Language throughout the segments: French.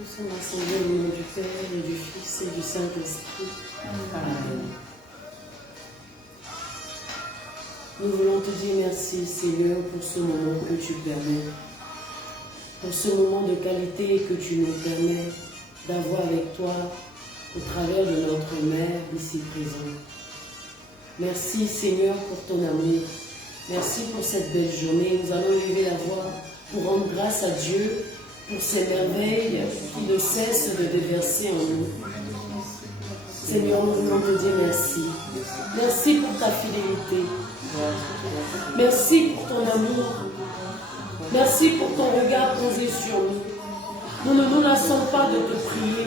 Nous sommes rassemblés au nom du Père et du Fils et du Saint-Esprit. Amen. Nous voulons te dire merci, Seigneur, pour ce moment que tu permets, pour ce moment de qualité que tu nous permets d'avoir avec toi au travers de notre Mère ici présente. Merci, Seigneur, pour ton amour. Merci pour cette belle journée. Nous allons lever la voix pour rendre grâce à Dieu pour ces merveilles qui ne cessent de déverser en nous. Seigneur, nous voulons te dire merci. Merci pour ta fidélité. Merci pour ton amour. Merci pour ton regard posé sur nous. Nous ne nous lassons pas de te prier.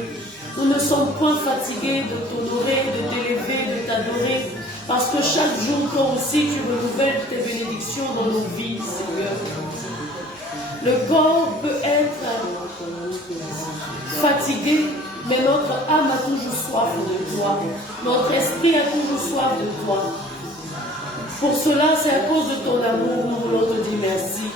Nous ne sommes point fatigués de t'honorer, de t'élever, de t'adorer. Parce que chaque jour, toi aussi, tu renouvelles tes bénédictions dans nos vies, Seigneur. Le corps peut être fatigué, mais notre âme a toujours soif de toi. Notre esprit a toujours soif de toi. Pour cela, c'est à cause de ton amour, nous voulons te dire merci.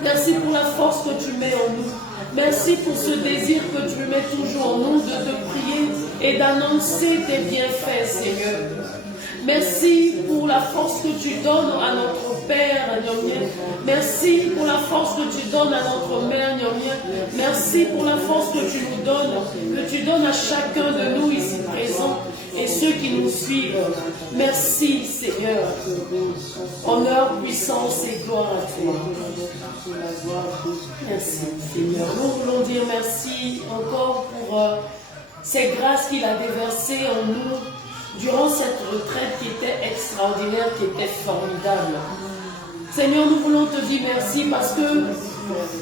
Merci pour la force que tu mets en nous. Merci pour ce désir que tu mets toujours en nous de te prier et d'annoncer tes bienfaits, Seigneur. Merci pour la force que tu donnes à notre Père, Nyomien. Merci pour la force que tu donnes à notre Mère, Nyomien. Merci pour la force que tu nous donnes, que tu donnes à chacun de nous ici présents et ceux qui nous suivent. Merci, Seigneur. Honneur, puissance et gloire à toi. Merci, Seigneur. Nous voulons dire merci encore pour ces grâces qu'il a déversées en nous durant cette retraite qui était extraordinaire, qui était formidable. Seigneur, nous voulons te dire merci parce que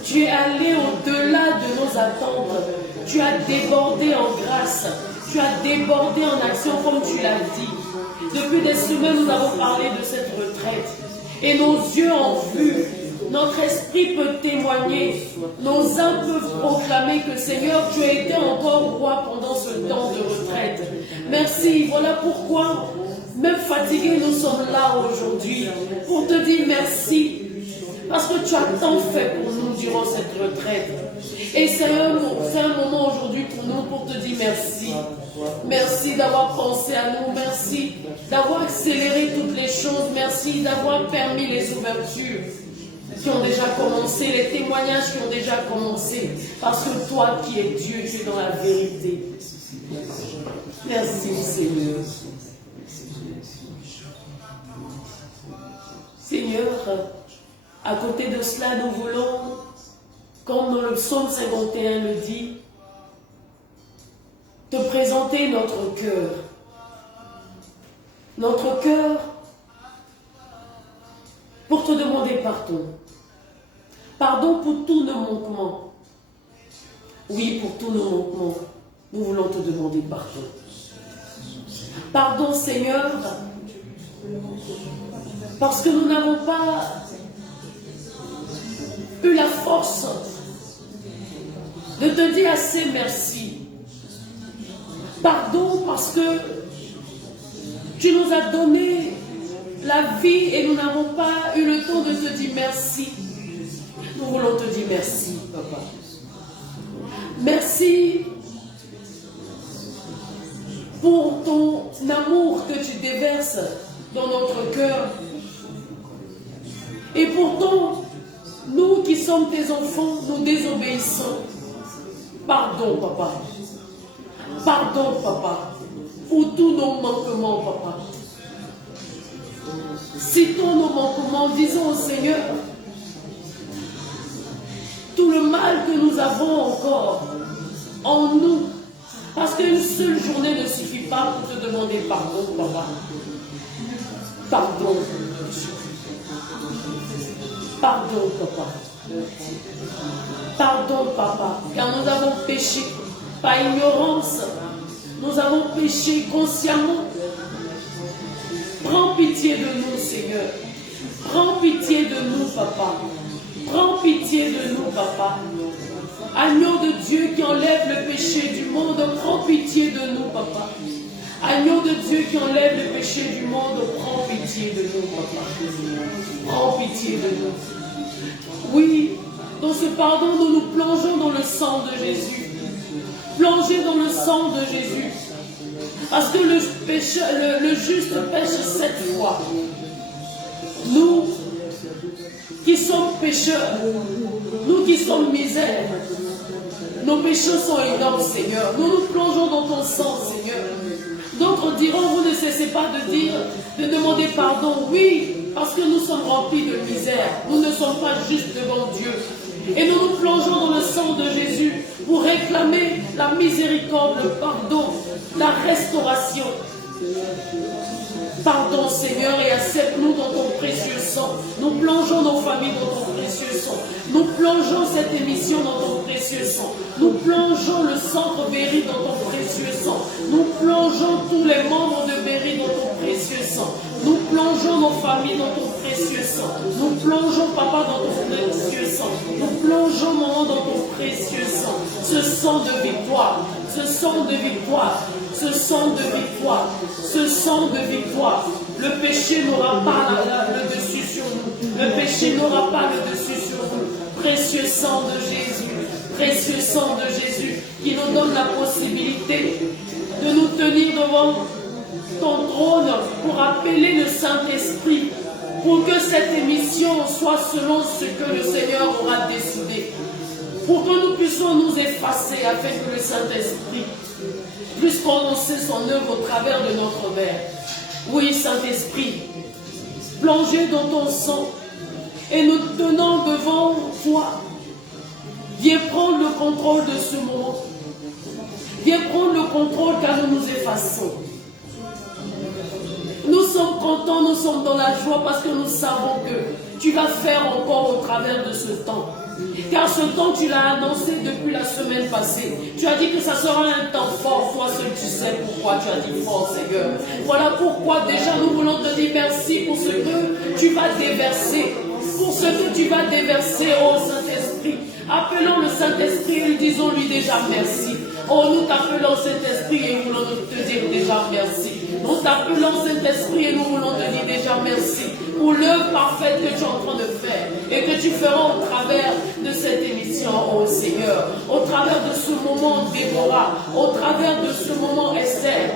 tu es allé au-delà de nos attentes. Tu as débordé en grâce. Tu as débordé en action comme tu l'as dit. Depuis des semaines, nous avons parlé de cette retraite. Et nos yeux ont vu. Notre esprit peut témoigner. Nos âmes peuvent proclamer que Seigneur, tu as été encore roi pendant ce temps de retraite. Merci. Voilà pourquoi, même fatigués, nous sommes là aujourd'hui pour te dire merci. Parce que tu as tant fait pour nous durant cette retraite. Et c'est un moment aujourd'hui pour nous pour te dire merci. Merci d'avoir pensé à nous. Merci d'avoir accéléré toutes les choses. Merci d'avoir permis les ouvertures qui ont déjà commencé, les témoignages qui ont déjà commencé. Parce que toi qui es Dieu, tu es dans la vérité. Merci Seigneur. Seigneur, à côté de cela, nous voulons comme dans le psaume 51 le dit, te présenter notre cœur. Notre cœur pour te demander pardon. Pardon pour tous nos manquements. Oui, pour tous nos manquements, nous voulons te demander pardon. Pardon, Seigneur, parce que nous n'avons pas eu la force de te dire assez merci. Pardon parce que tu nous as donné la vie et nous n'avons pas eu le temps de te dire merci. Nous voulons te dire merci, Papa. Merci pour ton amour que tu déverses dans notre cœur. Et pourtant, nous qui sommes tes enfants, nous désobéissons. Pardon, Papa. Pardon, Papa, pour tous nos manquements, Papa. Citons nos manquements, disons au Seigneur tout le mal que nous avons encore en nous. Parce qu'une seule journée ne suffit pas pour te demander pardon, Papa. Pardon. Pardon, Papa. Pardon, Papa, car nous avons péché par ignorance. Nous avons péché consciemment. Prends pitié de nous, Seigneur. Prends pitié de nous, Papa. Prends pitié de nous, Papa. Agneau de Dieu qui enlève le péché du monde, prends pitié de nous, Papa. Agneau de Dieu qui enlève le péché du monde, prends pitié de nous, Papa. Prends pitié de nous. Oui, dans ce pardon, nous nous plongeons dans le sang de Jésus. Plongez dans le sang de Jésus. Parce que le juste pêche 7 fois. Nous qui sommes pécheurs, nous qui sommes misères, nos péchés sont énormes, Seigneur. Nous nous plongeons dans ton sang, Seigneur. D'autres diront, vous ne cessez pas de demander pardon. Oui, parce que nous sommes remplis de misère. Nous ne sommes pas justes devant Dieu. Et nous nous plongeons dans le sang de Jésus pour réclamer la miséricorde, le pardon, la restauration. Pardon, Seigneur, et accepte-nous dans ton précieux sang. Nous plongeons nos familles dans ton précieux sang. Nous plongeons cette émission dans ton précieux sang. Nous plongeons le centre Berry dans ton précieux sang. Nous plongeons tous les membres de Berry dans ton précieux sang. Nous plongeons nos familles dans ton précieux sang. Nous plongeons, Papa, dans ton précieux sang. Nous plongeons, maman, dans ton précieux sang. Ce sang de victoire, ce sang de victoire, ce sang de victoire, ce sang de victoire. Le péché n'aura pas le dessus sur nous. Le péché n'aura pas le dessus sur nous. Précieux sang de Jésus, précieux sang de Jésus, qui nous donne la possibilité de nous tenir devant ton trône pour appeler le Saint-Esprit, pour que cette émission soit selon ce que le Seigneur aura décidé, pour que nous puissions nous effacer afin que le Saint-Esprit puisse prononcer son œuvre au travers de notre verre. Oui, Saint-Esprit, plongez dans ton sang et nous tenons devant toi. Viens prendre le contrôle de ce moment. Viens prendre le contrôle car nous nous effaçons. Nous sommes contents, nous sommes dans la joie parce que nous savons que tu vas faire encore au travers de ce temps. Car ce temps, tu l'as annoncé depuis la semaine passée. Tu as dit que ça sera un temps fort. Toi seul, tu sais pourquoi tu as dit fort, Seigneur. Voilà pourquoi déjà nous voulons te dire merci pour ce que tu vas déverser. Pour ce que tu vas déverser, oh Saint-Esprit. Appelons le Saint-Esprit et disons-lui déjà merci. Oh, nous t'appelons Saint-Esprit et nous voulons te dire déjà merci. Nous t'appelons Saint-Esprit et nous voulons te dire déjà merci pour l'œuvre parfaite que tu es en train de faire et que tu feras au travers de cette émission, oh Seigneur. Au travers de ce moment Déborah, au travers de ce moment Esther.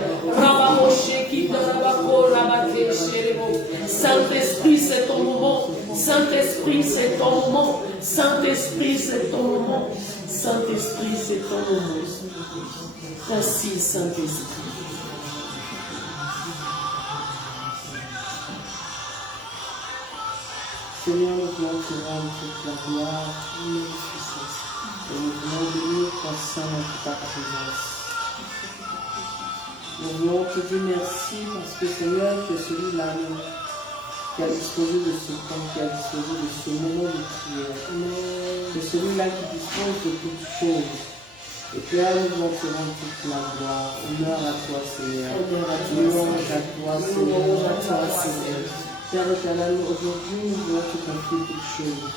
Saint-Esprit, c'est ton moment. Saint-Esprit, c'est ton moment. Saint-Esprit, c'est ton moment. Saint-Esprit, c'est ton moment. Merci, Saint-Esprit. Seigneur, nous voulons te rendre toute la gloire, toute la puissance. Et nous voulons venir consciemment de ta présence. Nous voulons te dire merci parce que Seigneur, tu es celui-là qui a disposé de ce temps, qui a disposé de ce moment de prière. Tu es celui-là qui dispose de toutes choses. Et Père, nous voulons te rendre toute la gloire. Honneur à toi, Seigneur. Louange à toi, Seigneur. Père éternel, aujourd'hui, nous voulons te confier toutes choses.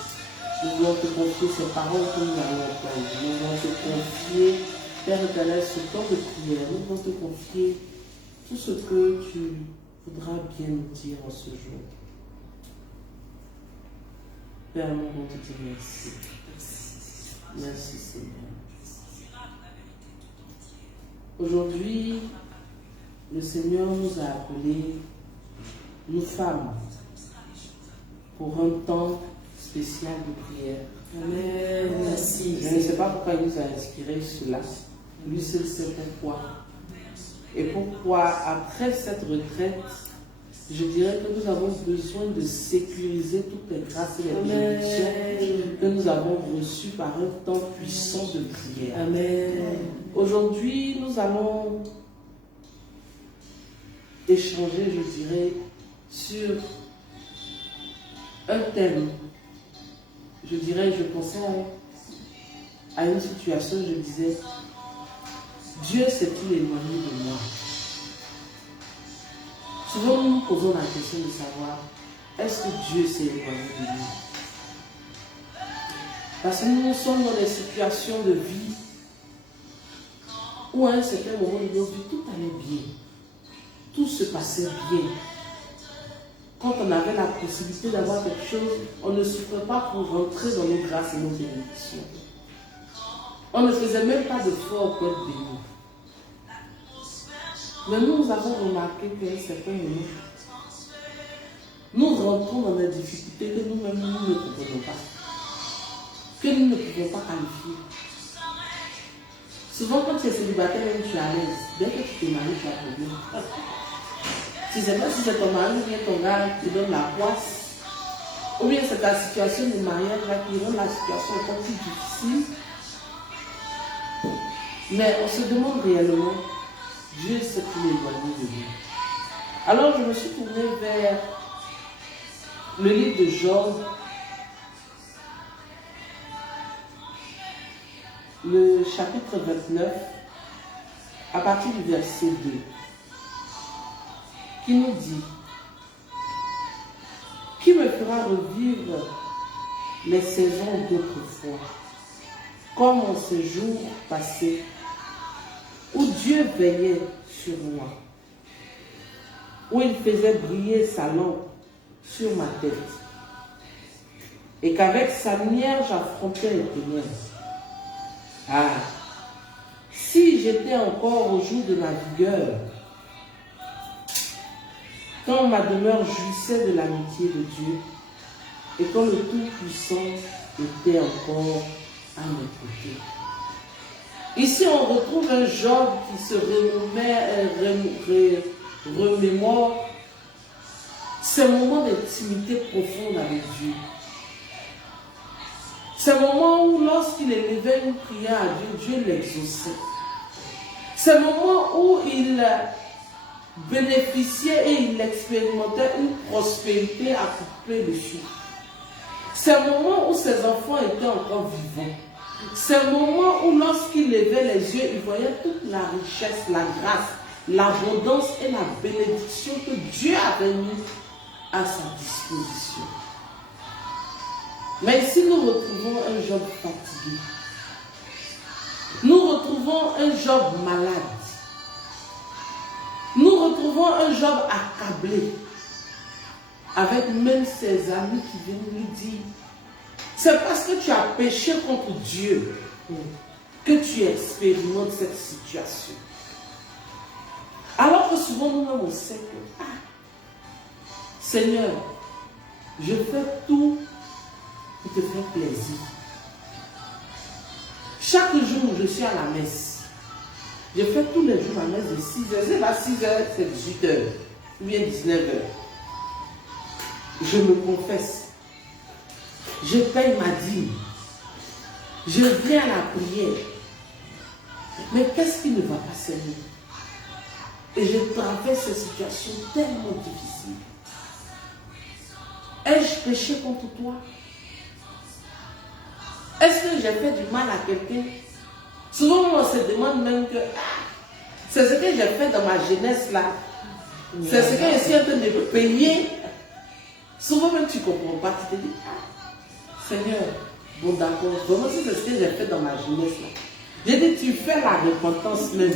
Nous voulons te confier ces paroles que nous allons entendre. Nous voulons te confier, Père éternel, ce temps de prière. Nous voulons te confier tout ce que tu voudras bien nous dire en ce jour. Père, nous voulons te dire merci. Merci, Seigneur. Aujourd'hui, le Seigneur nous a appelés, nous femmes, pour un temps spécial de prière. Amen. Merci. Je ne sais pas pourquoi il nous a inspiré cela. Lui seul sait pourquoi. Et pourquoi, après cette retraite, je dirais que nous avons besoin de sécuriser toutes les grâces et les bénédictions que nous avons reçues par un temps puissant de prière. Amen. Aujourd'hui, nous allons échanger, je dirais, sur un thème. Je dirais, je pensais à une situation, je disais, Dieu s'est-il éloigné de moi? Souvent, nous nous posons la question de savoir, est-ce que Dieu s'est éloigné de nous? Parce que nous sommes dans des situations de vie où à un certain moment de nos vies, tout allait bien. Tout se passait bien. Quand on avait la possibilité d'avoir quelque chose, on ne souffrait pas pour rentrer dans nos grâces et nos bénédictions. On ne faisait même pas d'effort pour être béni. Mais nous avons remarqué qu'à un certain moment, nous rentrons dans des difficultés que nous-mêmes nous ne comprenons pas, que nous ne pouvons pas qualifier. Souvent, quand tu es célibataire, même tu es à l'aise. Dès que tu te maries, tu as problème. Tu ne sais pas si c'est ton mari ou bien ton gars qui te donne la poisse, ou bien c'est ta situation de mariage là, qui rend la situation encore plus difficile. Mais on se demande réellement, Dieu s'est-il éloigné de nous? Alors je me suis tournée vers le livre de Job, le chapitre 29, à partir du verset 2, qui nous dit: qui me fera revivre les saisons d'autrefois, comme en ces jours passés, où Dieu veillait sur moi, où il faisait briller sa lampe sur ma tête, et qu'avec sa lumière j'affrontais les ténèbres. Ah, si j'étais encore au jour de ma vigueur, quand ma demeure jouissait de l'amitié de Dieu, et quand le Tout-Puissant était encore à mes côtés. Ici, on retrouve un Job qui se remémore ces moments d'intimité profonde avec Dieu. Ces moments où, lorsqu'il élevait une prière à Dieu, Dieu l'exauçait. Ces moments où il bénéficiait et il expérimentait une prospérité à couper le souffle. Ces moments où ses enfants étaient encore vivants. Ces moments où, lorsqu'il levait les yeux, il voyait toute la richesse, la grâce, l'abondance et la bénédiction que Dieu avait mis à sa disposition. Mais ici, nous retrouvons un Job fatigué. Nous retrouvons un Job malade. Nous retrouvons un Job accablé, avec même ses amis qui viennent lui dire: c'est parce que tu as péché contre Dieu que tu expérimentes cette situation. Alors que souvent nous-mêmes on sait que, Seigneur, je fais tout pour te faire plaisir. Chaque jour, je suis à la messe. Je fais tous les jours la messe de 6h. C'est pas 6h, c'est 18h. Ou bien 19h. Je me confesse. Je paye ma dîme. Je viens à la prière. Mais qu'est-ce qui ne va pas, Seigneur? Et je traverse cette situation tellement difficile. Ai-je péché contre toi? Est-ce que j'ai fait du mal à quelqu'un? Souvent, on se demande même que c'est ce que j'ai fait dans ma jeunesse là. C'est ce que je suis en train de payer. Souvent même tu ne comprends pas. Tu te dis, Seigneur, bon d'accord, vraiment c'est ce que j'ai fait dans ma jeunesse là. J'ai dit, tu fais la repentance même.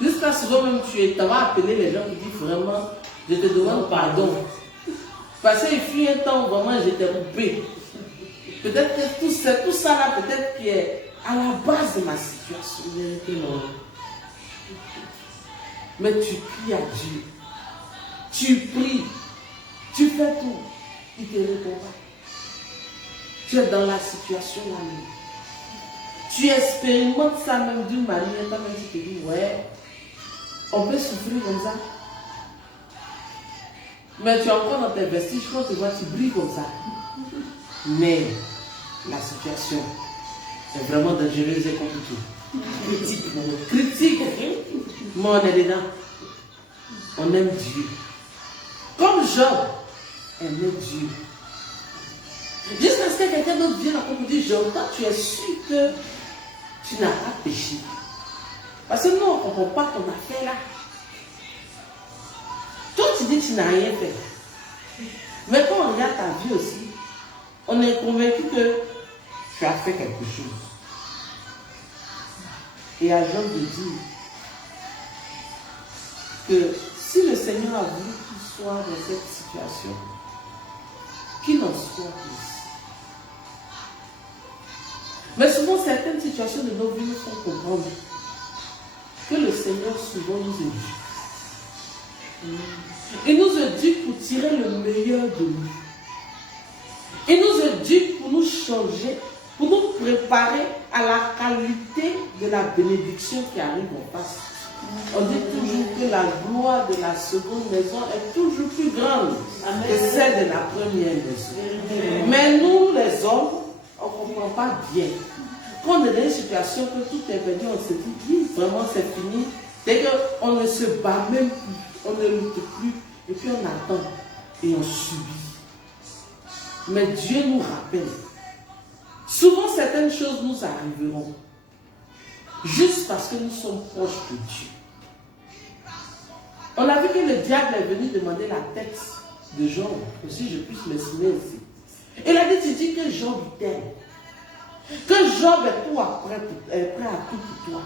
Jusqu'à souvent même tu vas appeler les gens qui disent vraiment, je te demande pardon. Parce qu'il fut un temps vraiment j'étais coupé. Peut-être que tout ça là, peut-être qui est à la base de ma situation. Mais tu cries à Dieu. Tu pries. Tu fais tout. Il te répond pas. Tu es dans la situation là. Tu expérimentes ça même d'une manière, quand même tu te dis, ouais, on peut souffrir comme ça. Mais tu es encore dans tes vestiges, quand tu vois, tu brilles comme ça. Mais la situation est vraiment dangereuse et compliquée. Critique. Mais on est dedans. On aime Dieu. Comme Job aimait Dieu. Jusqu'à ce que quelqu'un d'autre vienne encore nous dire, Job, toi tu es sûr que tu n'as pas péché. Parce que nous, on ne comprend pas ton affaire là. Toi, tu dis que tu n'as rien fait. Mais quand on regarde ta vie aussi, on est convaincu que tu as fait quelque chose. Et à Job de dire que si le Seigneur a voulu qu'il soit dans cette situation, qu'il en soit ainsi. Mais souvent, certaines situations de nos vies nous font comprendre que le Seigneur souvent nous éduque. Il nous éduque pour tirer le meilleur de nous. Il nous éduque pour nous changer, pour nous préparer à la qualité de la bénédiction qui arrive en face. On dit toujours que la gloire de la seconde maison est toujours plus grande que celle de la première maison. Mais nous, les hommes, on ne comprend pas bien. Quand on est dans une situation que tout est perdu, on se dit, oui, vraiment c'est fini. C'est qu'on ne se bat même plus, on ne lutte plus, et puis on attend et on subit. Mais Dieu nous rappelle. Souvent certaines choses nous arriveront juste parce que nous sommes proches de Dieu. On a vu que le diable est venu demander la tête de Job, aussi je puisse me signer ici. Il a dit, tu dis que Job t'aime. Que Job est prêt à tout pour toi.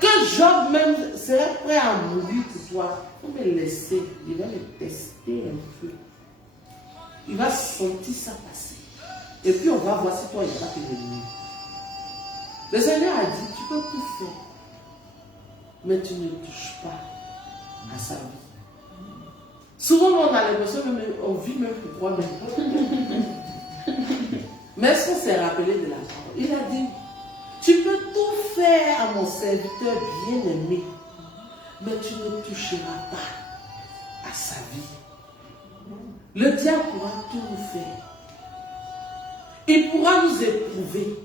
Que Job même serait prêt à mourir pour toi. Il faut me laisser, il va le tester un peu. Il va sentir ça passer. Et puis on va voir si toi il va te venir. Le Seigneur a dit, tu peux tout faire. Mais tu ne touches pas à sa vie. Souvent on a l'impression que on vit même pour toi même. Mais est-ce qu'on s'est rappelé de la parole? Il a dit, tu peux tout faire à mon serviteur bien-aimé, mais tu ne toucheras pas à sa vie. Le diable pourra tout nous faire. Il pourra nous éprouver.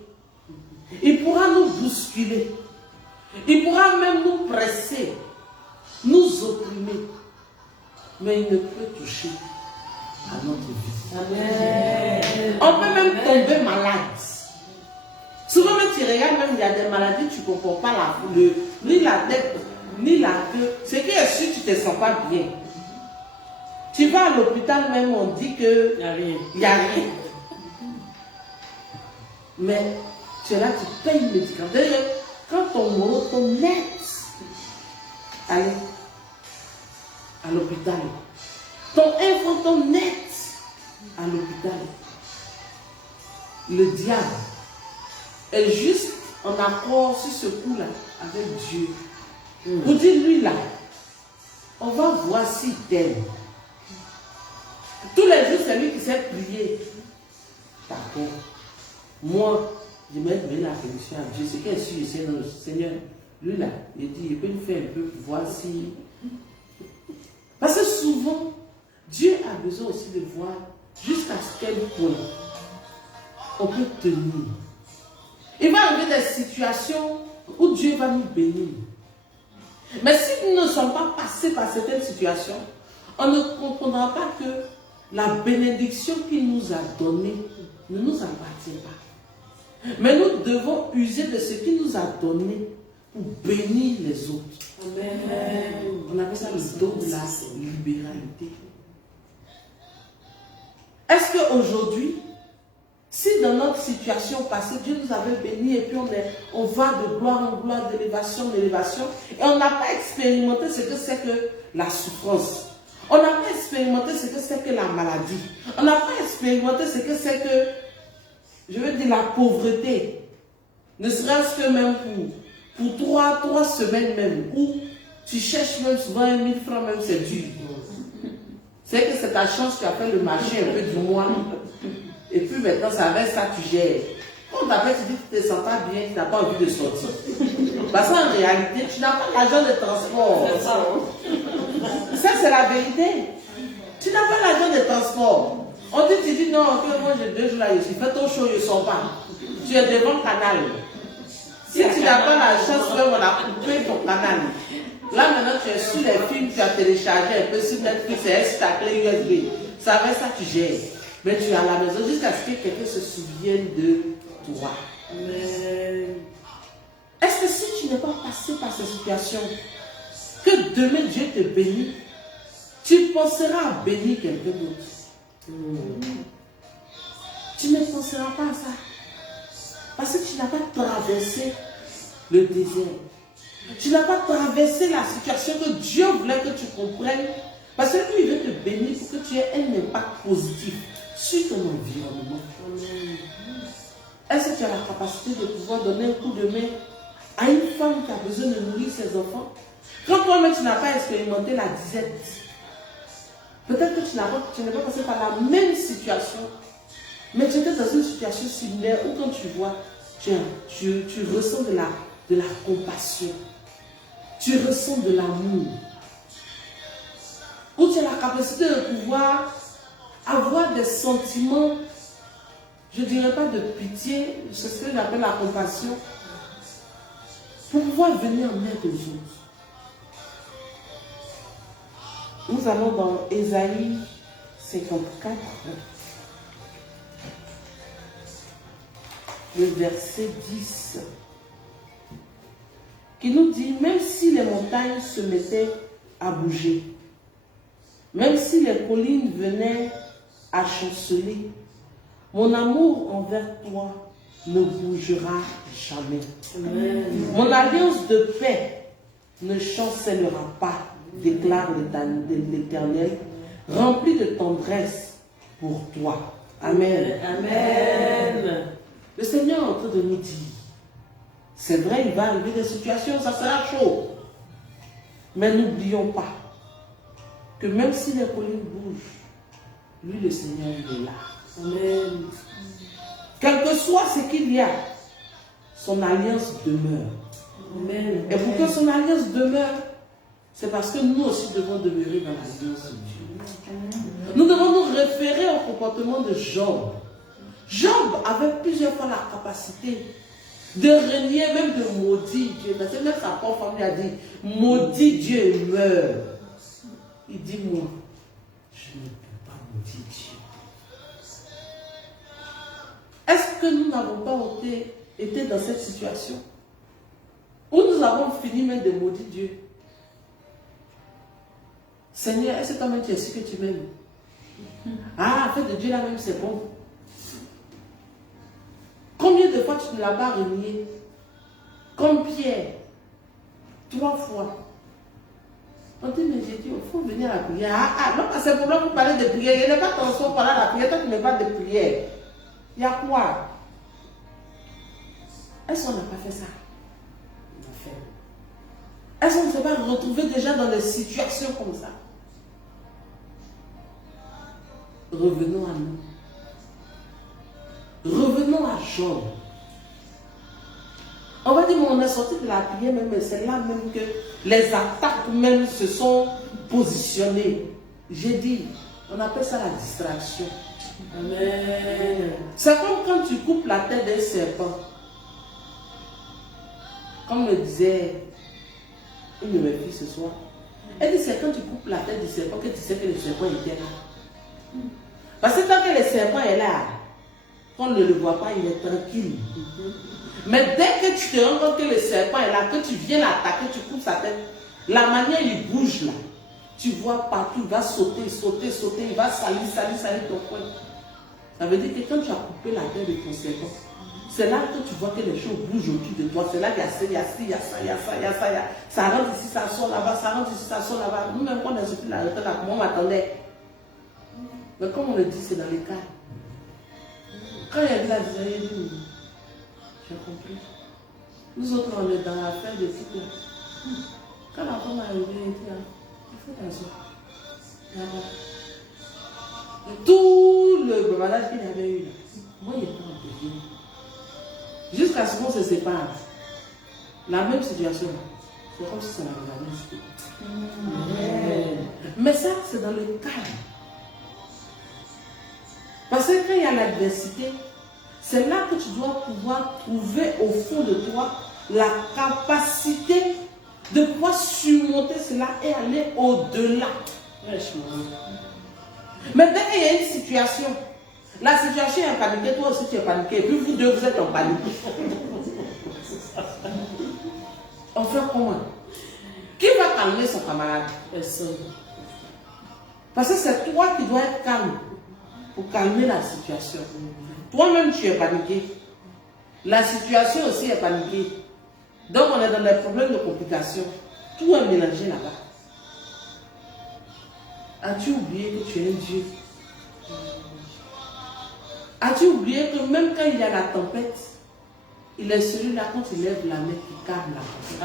Il pourra nous bousculer. Il pourra même nous presser, nous opprimer. Mais il ne peut toucher à notre vie. Amen. On peut même tomber malade. Souvent, quand tu regardes, même il y a des maladies, tu ne comprends pas ni la tête, ni la queue. C'est que si tu ne te sens pas bien. Tu vas à l'hôpital, même on dit que il n'y a rien. Mais tu es là, tu payes le médicament. D'ailleurs, quand ton net, allez à l'hôpital. Ton enfant, ton net à l'hôpital. Le diable est juste en accord sur ce coup-là avec Dieu. Pour dire, lui là, on va voir s'il t'aime. Tous les jours, c'est lui qui sait prier. D'accord. Moi, je mets la condition à Dieu. C'est qu'elle suit, c'est le Seigneur. Lui là, il dit, il peut nous faire un peu pour voir si. Parce que souvent, Dieu a besoin aussi de voir jusqu'à quel point on peut tenir. Il va arriver des situations où Dieu va nous bénir. Mais si nous ne sommes pas passés par certaines situations, on ne comprendra pas que la bénédiction qu'il nous a donnée ne nous appartient pas. Mais nous devons user de ce qu'il nous a donné pour bénir les autres. Amen. On appelle ça le don de la libéralité. Est-ce qu'aujourd'hui, si dans notre situation passée, Dieu nous avait bénis et puis on va de gloire en gloire, d'élévation en élévation, et on n'a pas expérimenté ce que c'est que la souffrance, on n'a pas expérimenté ce que c'est que la maladie, on n'a pas expérimenté ce que c'est que, je veux dire, la pauvreté, ne serait-ce que même pour 3 semaines même, où tu cherches même souvent 1 000 francs, même c'est dur. C'est que c'est ta chance, tu as fait le marché un peu du mois. Et puis maintenant, ça avec ça, tu gères. Quand on t'appelle, tu dis que tu ne te sens pas bien, tu n'as pas envie de sortir. Parce qu'en réalité, tu n'as pas l'argent de transport. Ça, c'est la vérité. Tu n'as pas l'argent de transport. On dit, tu dis non, que moi j'ai 2 jours là, je suis fait ton show, je ne sors pas. Tu es devant le canal. Si tu n'as pas la chance, on a coupé ton canal. Là maintenant, tu es sur les films, tu as téléchargé un peu sur Netflix, c'est ta clé USB. Ça avec ça, tu gères. Mais tu es à la maison jusqu'à ce que quelqu'un se souvienne de toi. Amen. Est-ce que si tu n'es pas passé par cette situation, que demain Dieu te bénit, tu penseras à bénir quelqu'un d'autre? Tu ne penseras pas à ça. Parce que tu n'as pas traversé le désert. Tu n'as pas traversé la situation que Dieu voulait que tu comprennes. Parce que lui, il veut te bénir pour que tu aies un impact positif sur ton environnement. Est-ce que tu as la capacité de pouvoir donner un coup de main à une femme qui a besoin de nourrir ses enfants? Quand toi-même tu n'as pas expérimenté la disette, peut-être que tu n'es pas passé par la même situation, mais tu étais dans une situation similaire où quand tu vois, tu ressens de la compassion, tu ressens de l'amour, où tu as la capacité de pouvoir avoir des sentiments, je ne dirais pas de pitié, c'est ce que j'appelle la compassion, pour pouvoir venir en aide aux autres. Nous allons dans Ésaïe 54, le verset 10, qui nous dit, même si les montagnes se mettaient à bouger, même si les collines venaient à chanceler, mon amour envers toi ne bougera jamais. Amen. Mon alliance de paix ne chancellera pas, déclare l'Éternel, rempli de tendresse pour toi. Amen. Amen. Le Seigneur est en train de nous dire, c'est vrai, il va arriver des situations, ça sera chaud. Mais n'oublions pas que même si les collines bougent, lui, le Seigneur, il est là. Amen. Quel que soit ce qu'il y a, son alliance demeure. Amen. Et pour que son alliance demeure, c'est parce que nous aussi devons demeurer dans l'alliance de Dieu. Nous devons nous référer au comportement de Job. Job avait plusieurs fois la capacité de régner, même de maudire Dieu. Parce que même sa propre femme lui a dit, maudit Dieu et meurt. Il dit, moi, je ne peux pas maudire Dieu. Est-ce que nous n'avons pas été dans cette situation où nous avons fini même de maudire Dieu? Seigneur, est-ce que toi-même tu es sûr que tu m'aimes? Ah, en fait, de Dieu là-même, c'est bon. Combien de fois tu ne l'as pas renié? Comme Pierre, 3 fois. On dit, mais j'ai dit, il faut venir à la prière. Non, c'est pour vous parler de prière. Il n'y a pas ton son par là, la prière. Toi, tu ne mets pas de prière. Il y a quoi? Est-ce qu'on n'a pas fait ça? On a fait. Est-ce qu'on ne s'est pas retrouvé déjà dans des situations comme ça? Revenons à nous. Revenons à Job. On va dire, mais on est sorti de la prière même, mais c'est là même que les attaques même se sont positionnées. J'ai dit, on appelle ça la distraction. Amen. C'est comme quand tu coupes la tête d'un serpent. Comme me disait une de mes filles ce soir. Elle dit c'est quand tu coupes la tête du serpent que tu sais que le serpent était là. Parce que tant que le serpent est là, on ne le voit pas, il est tranquille. Mais dès que tu te rends compte que le serpent est là, que tu viens l'attaquer, tu coupes sa tête, la manière il bouge là, tu vois partout, il va sauter, sauter, sauter, il va salir ton coin. Ça veut dire que quand tu as coupé la tête de ton serpent, c'est là que tu vois que les choses bougent autour de toi. C'est là qu'il y a ça, il y a ci, il y a ça, il y a ça, il y a ça, il y a... Ça rentre ici, ça sort là-bas, ça rentre ici, ça sort là-bas. Nous-mêmes, quand on a sorti la retraite, là, comment on m'attendait. Mais comme on le dit, c'est dans les cas. Quand il y a dit la vision, il dit, j'ai compris. Nous autres, on est dans l'affaire de tout là. Quand la femme est arrivée, elle dit, il faut attention. Là-bas. Tout le malade qu'il avait eu là, moi, il est pas entendu. Jusqu'à ce qu'on se sépare. La même situation. C'est comme si ça n'avait jamais été. Mais ça, c'est dans le calme. Parce que quand il y a l'adversité, c'est là que tu dois pouvoir trouver au fond de toi la capacité de pouvoir surmonter cela et aller au-delà. Mais dès qu'il y a une situation, la situation est paniquée, toi aussi tu es paniqué, et puis vous deux vous êtes en panique. On fait comment? Qui va calmer son camarade? Personne. Parce que c'est toi qui dois être calme pour calmer la situation. Toi-même tu es paniqué. La situation aussi est paniquée. Donc on est dans des problèmes de complications. Tout est mélangé là-bas. As-tu oublié que tu es un Dieu? As-tu oublié que même quand il y a la tempête, il est celui-là quand il lève la main qui calme la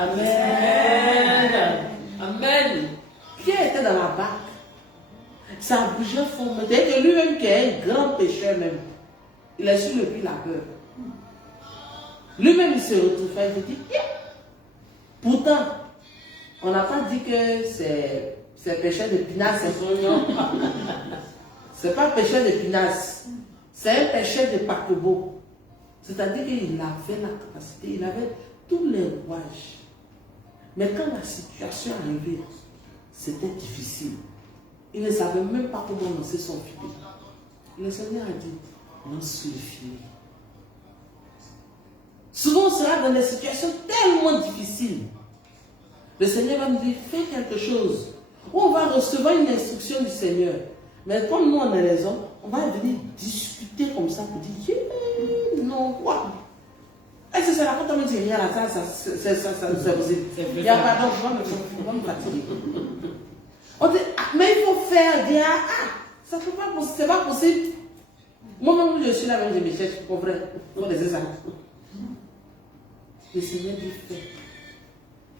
tempête? Amen. Amen. Pierre était dans la barque. Ça a bougé fort. Dès que lui-même qui est un grand pécheur même, il est sur le puits la peur. Lui-même il se retrouve, il dit, yeah. Pourtant, on n'a pas dit que c'est pécheur de pinasse. C'est pas pécheur de pinasse. C'est un pécheur de paquebot. C'est-à-dire qu'il avait la capacité, il avait tous les rouages. Mais quand la situation arrivait, c'était difficile. Il ne savait même pas comment lancer son filet. Le Seigneur a dit, lance le filet. Souvent, on sera dans des situations tellement difficiles. Le Seigneur va nous dire, fais quelque chose. Ou on va recevoir une instruction du Seigneur. Mais comme nous, on est les hommes, on va venir discuter comme ça pour dire, non, quoi? Est-ce que c'est la faute de me dire, là, ça, il n'y a pas d'ordre, je vais me fatiguer. On dit, ah, mais il faut faire, dire, ça ne peut pas possible, c'est pas possible. Moi-même, je suis là, même, je me cherche, pour vrai, pour les exemples. Le Seigneur dit, fais.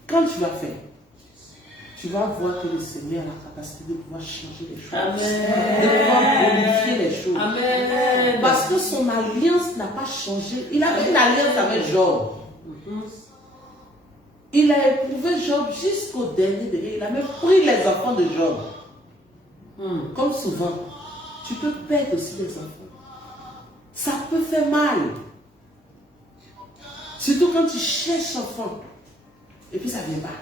Quand tu vas faire, tu vas voir que le Seigneur a la capacité de pouvoir changer les choses. Amen. De pouvoir modifier les choses. Amen. Parce que son alliance n'a pas changé. Il avait une alliance avec Job. Il a éprouvé Job jusqu'au dernier degré. Il a même pris les enfants de Job. Comme souvent, tu peux perdre aussi des enfants. Ça peut faire mal. Surtout quand tu cherches enfant. Et puis ça ne vient pas.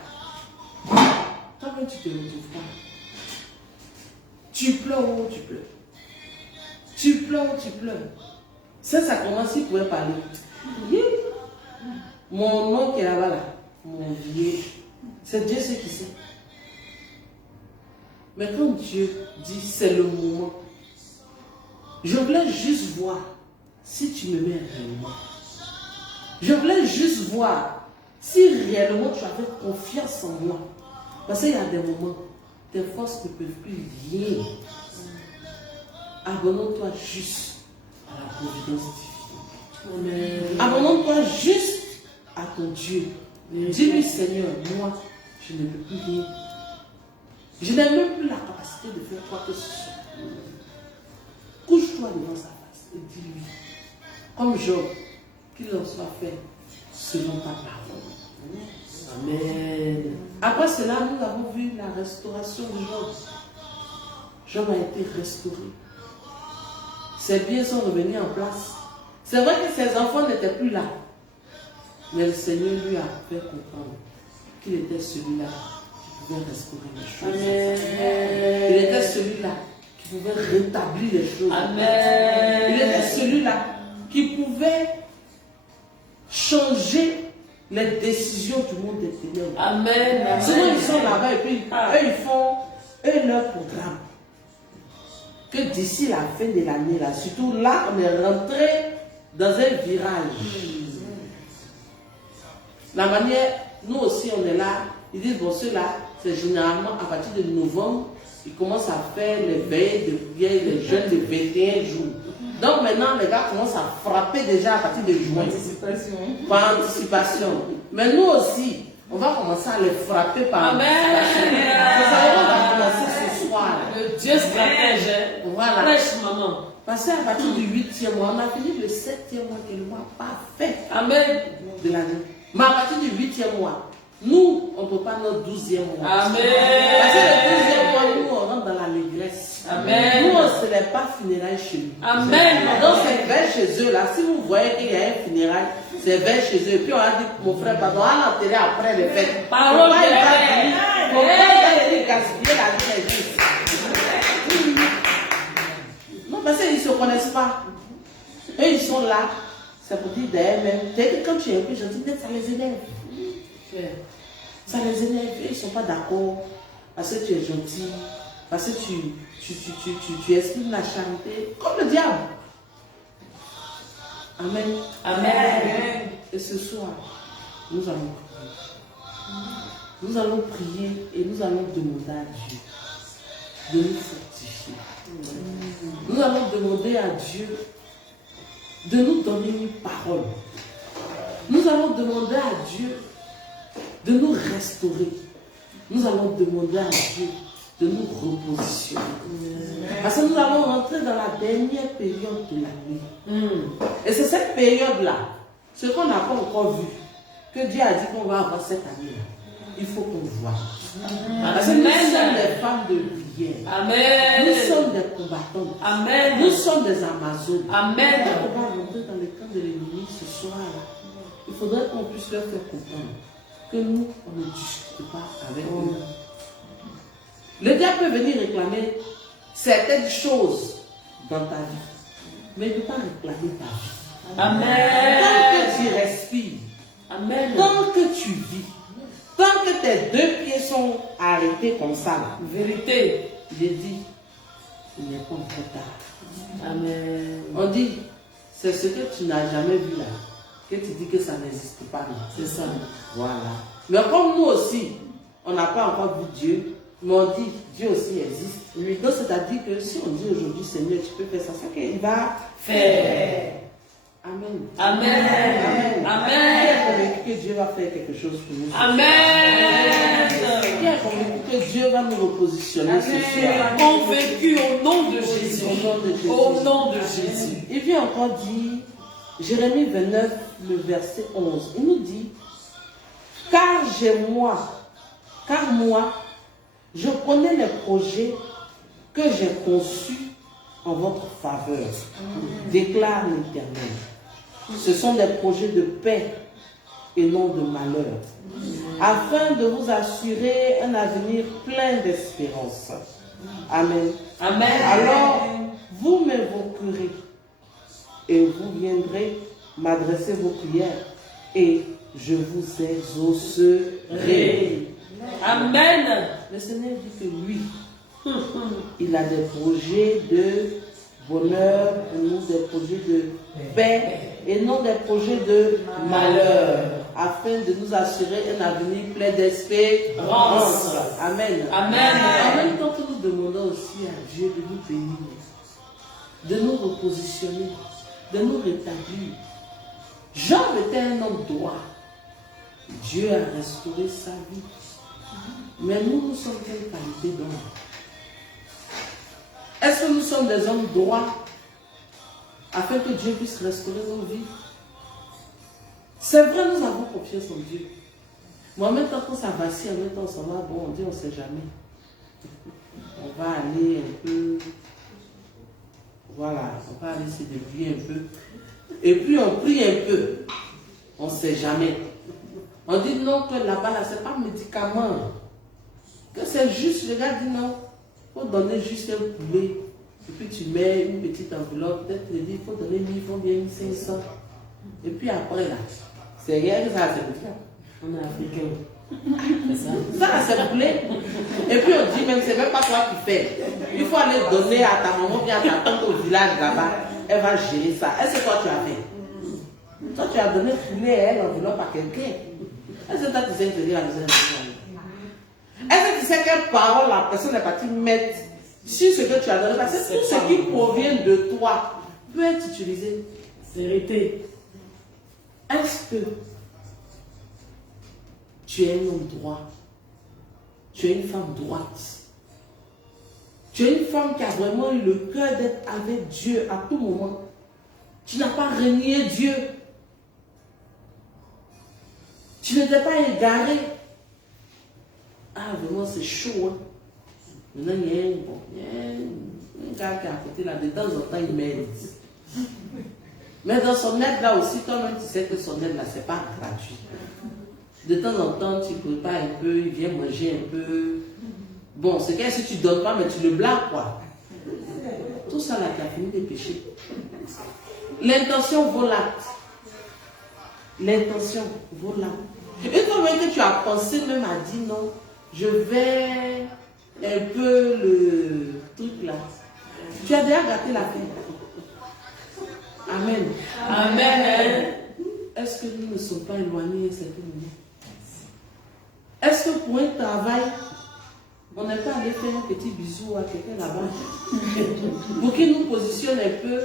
Toi-même, tu ne te retrouves pas. Tu pleures ou tu pleures. Tu pleures ou tu pleures. Ça commence, il pouvait parler. Mon nom qui est là-bas, là, mon vieux, c'est Dieu ce qui sait. Mais quand Dieu dit c'est le moment, je voulais juste voir si tu me mets réellement. Je voulais juste voir si réellement tu avais confiance en moi. Parce qu'il y a des moments, tes forces ne peuvent plus rien. Abandonne-toi juste à la providence divine. Abandonne-toi juste à ton Dieu. Dis-lui, Seigneur, moi, je ne peux plus rien. Je n'ai même plus la capacité de faire quoi que ce soit. Couche-toi devant sa face et dis-lui, comme Job, qu'il en soit fait selon ta parole. Amen. Après cela, nous avons vu la restauration de Job. Job a été restauré. Ses biens sont revenus en place. C'est vrai que ses enfants n'étaient plus là. Mais le Seigneur lui a fait comprendre qu'il était celui-là qui pouvait restaurer les choses. Amen. Il était celui-là qui pouvait rétablir les choses. Amen. Il était celui-là qui pouvait changer les décisions du monde extérieur. Amen. Souvent ils sont là-bas et puis eux ils font leur programme. Que d'ici la fin de l'année, là, surtout là, on est rentré dans un virage. La manière, nous aussi on est là, ils disent bon ceux-là, c'est généralement à partir de novembre, ils commencent à faire les veilles de prière, les jeûnes de 21 jours. Donc maintenant, les gars commencent à frapper déjà à partir de juin. Par anticipation. Mais nous aussi, on va commencer à les frapper par anticipation. Nous allons commencer ce soir. Le Dieu stratège. Voilà. Prêche, maman. Parce qu'à partir du 8e mois, on a fini le 7e mois qui est le mois parfait Amen. de l'année. Mais à partir du 8e mois, nous, on ne peut pas notre 12e mois. Amen. Parce que le 12e mois, nous, on rentre dans l'allégresse. Amen. Nous, ce n'est pas funérailles chez nous. Amen. Donc, c'est vers chez eux, là. Si vous voyez qu'il y a un funérail, c'est vers chez eux. Et puis, on a dit, mon frère, pardon, on va l'enterrer après les fêtes. Parole de Faut pas gaspiller la vie des gens. Non, parce qu'ils ne se connaissent pas. Eux, ils sont là. C'est pour dire d'eux-mêmes. Dès que quand tu es un peu gentil, ça les énerve. Ça les énerve. Ils ne sont pas d'accord. Parce que tu es gentil. Parce que tu exprimes la charité. Comme le diable. Amen. Amen. Et ce soir, nous allons prier. Nous allons prier et nous allons demander à Dieu de nous fortifier. Nous allons demander à Dieu de nous donner une parole. Nous allons demander à Dieu de nous restaurer. Nous allons demander à Dieu de nous repositionner. Parce que nous allons rentrer dans la dernière période de l'année. Et c'est cette période-là, ce qu'on n'a pas encore vu, que Dieu a dit qu'on va avoir cette année-là. Il faut qu'on voit. Parce que nous sommes des femmes de lumière. Amen. Nous sommes des combattantes. Amen. Nous sommes des Amazones. Amen. Quand on va rentrer dans le camp de l'ennemi ce soir-là, il faudrait qu'on puisse leur faire comprendre que nous, on ne discute pas avec eux. Le diable peut venir réclamer certaines choses dans ta vie, mais il ne peut pas réclamer ta vie. Amen. Tant que tu respires, Amen. tant que tu vis, tant que tes deux pieds sont arrêtés comme ça, Vérité. je dis, il n'est pas encore tard. Amen. On dit, c'est ce que tu n'as jamais vu là, que tu dis que ça n'existe pas là. C'est ça. Voilà. Mais comme nous aussi, on n'a pas encore vu Dieu, mais on dit, Dieu aussi existe. Oui. Donc c'est-à-dire que si on dit aujourd'hui, Seigneur, tu peux faire ça, c'est qu'il va faire. Amen. Amen. Amen. Amen. Qui est convaincu que Dieu va faire quelque chose pour nous? Amen. Qui est convaincu que Dieu va nous repositionner ce soir? Convaincu au nom de Jésus. Au nom de Jésus. Au nom de Jésus. Il vient encore dire, Jérémie 29, le verset 11, il nous dit, car moi, je connais les projets que j'ai conçus en votre faveur, déclare l'Éternel. Ce sont des projets de paix et non de malheur, afin de vous assurer un avenir plein d'espérance. Amen. Amen. Alors, vous m'invoquerez et vous viendrez m'adresser vos prières et je vous exaucerai. Amen. Le Seigneur dit que lui, il a des projets de bonheur pour nous, des projets de paix et non des projets de malheur, afin de nous assurer un avenir plein d'espérance. Amen. Amen. En même temps que nous demandons aussi à Dieu de nous bénir, de nous repositionner, de nous rétablir. Job était un homme droit. Dieu a restauré sa vie. Mais nous sommes quelle qualité d'homme? Est-ce que nous sommes des hommes droits afin que Dieu puisse restaurer nos vies? C'est vrai, nous avons confiance en Dieu. Mais en même temps, quand ça vacille, en même temps, on s'en va, bon, on dit, on ne sait jamais. On va aller un peu Voilà, on va aller se débrouiller un peu. Et puis on prie un peu. On ne sait jamais. On dit non, que là-bas, là, c'est pas un médicament. Que c'est juste, le gars dit non. Il faut donner juste un poulet. Et puis tu mets une petite enveloppe. Peut-être il dit, il faut donner 1000 francs, bien 1500. Et puis après, là, c'est rien que ça, c'est poulet. On est africain. Ça, c'est poulet. Et puis on dit même, c'est même pas toi qui fais. Il faut aller donner à ta maman, bien à ta tante au village là-bas. Elle va gérer ça. Est-ce que toi tu as fait? Toi tu as donné poulet et elle enveloppe à quelqu'un. Est-ce que toi tu sais dire à la maison? Est-ce que tu sais quelle parole la personne est partie mettre sur ce que tu as donné? Parce que tout ce qui provient de toi peut être utilisé. Vérité. Est-ce que tu es un homme droit? Tu es une femme droite? Tu es une femme qui a vraiment eu le cœur d'être avec Dieu à tout moment. Tu n'as pas renié Dieu. Tu ne t'es pas égaré. Ah, vraiment, c'est chaud. Hein? Maintenant, il y a un gars qui est à côté là, de temps en temps, il m'aide. Mais dans son aide là aussi, toi-même, tu sais que son aide là, c'est pas gratuit. De temps en temps, tu prépares un peu, il vient manger un peu. Bon, c'est que si tu ne donnes pas, mais tu le blagues, quoi. Tout ça là, tu as fini de pécher. L'intention vaut l'acte. L'intention vaut l'acte. Et toi, même que tu as pensé même à dire non, je vais un peu le truc là. Tu as déjà gâté la paix. Amen. Amen. Est-ce que nous ne sommes pas éloignés cette minute? Est-ce que pour un travail, on n'est pas allé faire un petit bisou à quelqu'un là-bas pour qu'il nous positionne un peu?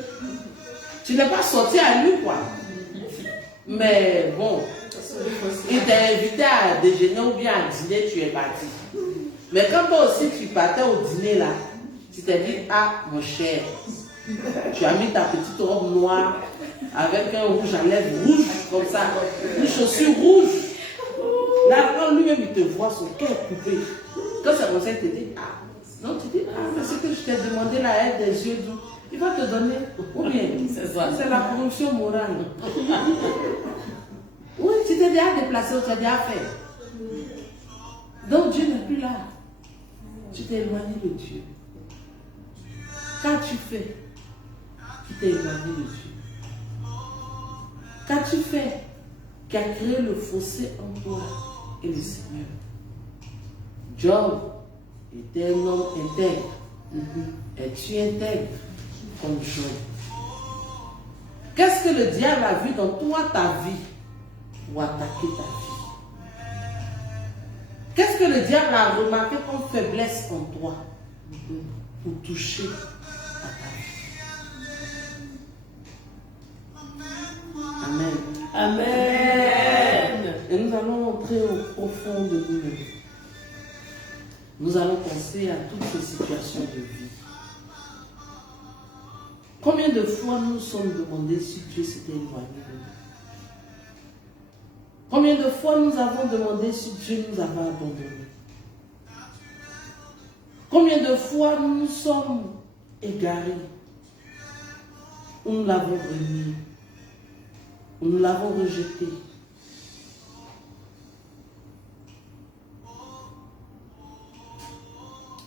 Tu n'es pas sorti à lui, quoi. Mais bon, il t'a invité à déjeuner ou bien à dîner, tu es parti. Mais quand toi aussi tu partais au dîner là, tu t'es dit, ah mon cher, tu as mis ta petite robe noire avec un rouge à lèvres rouge comme ça, une chaussure rouge. Là, quand lui-même il te voit, son cœur coupé. Quand c'est comme ça, il te dit, ah, non, tu dis, ah, mais ce que je t'ai demandé là, elle des yeux doux, il va te donner. Ou bien, c'est la corruption morale. Oui, tu t'es déjà déplacé, tu as déjà fait. Donc Dieu n'est plus là. Tu t'es éloigné de Dieu. Qu'as-tu fait? Tu t'es éloigné de Dieu. Qu'as-tu fait qui a créé le fossé en toi et le Seigneur? Job était un homme intègre. Es-tu intègre comme Job? Qu'est-ce que le diable a vu dans toi, ta vie, pour attaquer ta vie? Qu'est-ce que le diable a remarqué comme faiblesse en toi pour toucher à ta vie? Amen. Amen. Et nous allons entrer au profond de nous-mêmes. Nous allons penser à toutes ces situations de vie. Combien de fois nous nous sommes demandé si Dieu s'était éloigné de nous? Combien de fois nous avons demandé si Dieu nous avait abandonnés? Combien de fois nous nous sommes égarés? Ou nous l'avons renié? Ou nous l'avons rejeté?